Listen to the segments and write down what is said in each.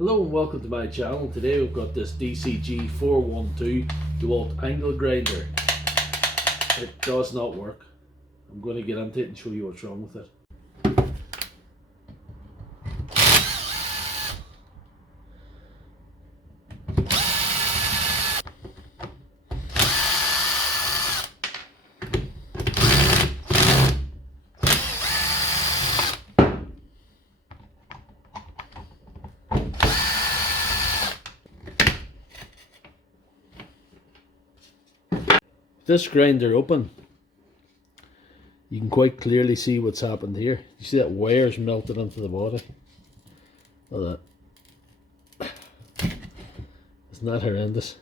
Hello and welcome to my channel. Today we've got this DCG412 Dewalt angle grinder. It does not work. I'm going to get into it and show you what's wrong with it. This grinder open, you can quite clearly see what's happened here. You see that wire's melted into the body. Look at that. Isn't that horrendous?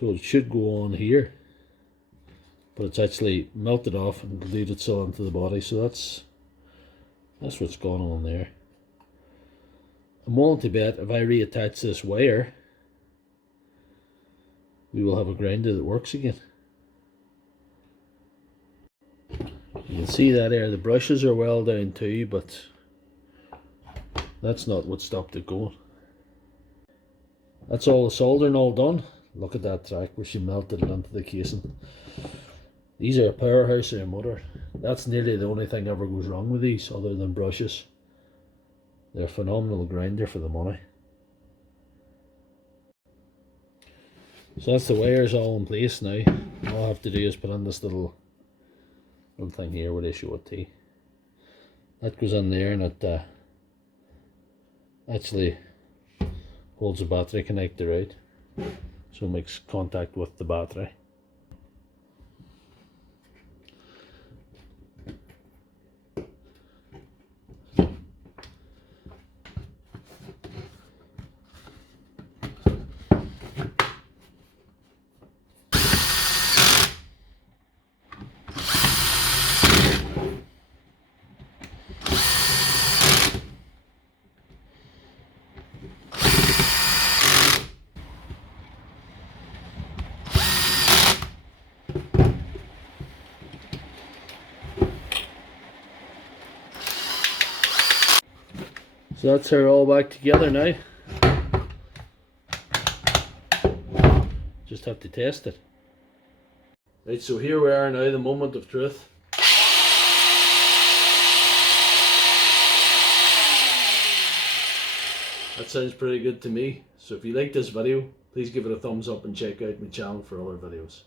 So it should go on here, but it's actually melted off and glued itself into the body. So that's what's going on there. I'm willing to bet if I reattach this wire, we will have a grinder that works again. You can see that there, the brushes are well down too, but that's not what stopped it going. That's all the soldering all done. Look at that track where she melted it into the casing. These are a powerhouse or a motor. That's nearly the only thing ever goes wrong with these other than brushes. They're a phenomenal grinder for the money. So that's the wires all in place now. All I have to do is put in this little thing here where they show it to you. That goes in there and it actually holds the battery connector out, so it makes contact with the battery. So that's her all back together now. Just have to test it. Right, so here we are now, the moment of truth. That sounds pretty good to me. So if you like this video, please give it a thumbs up and check out my channel for other videos.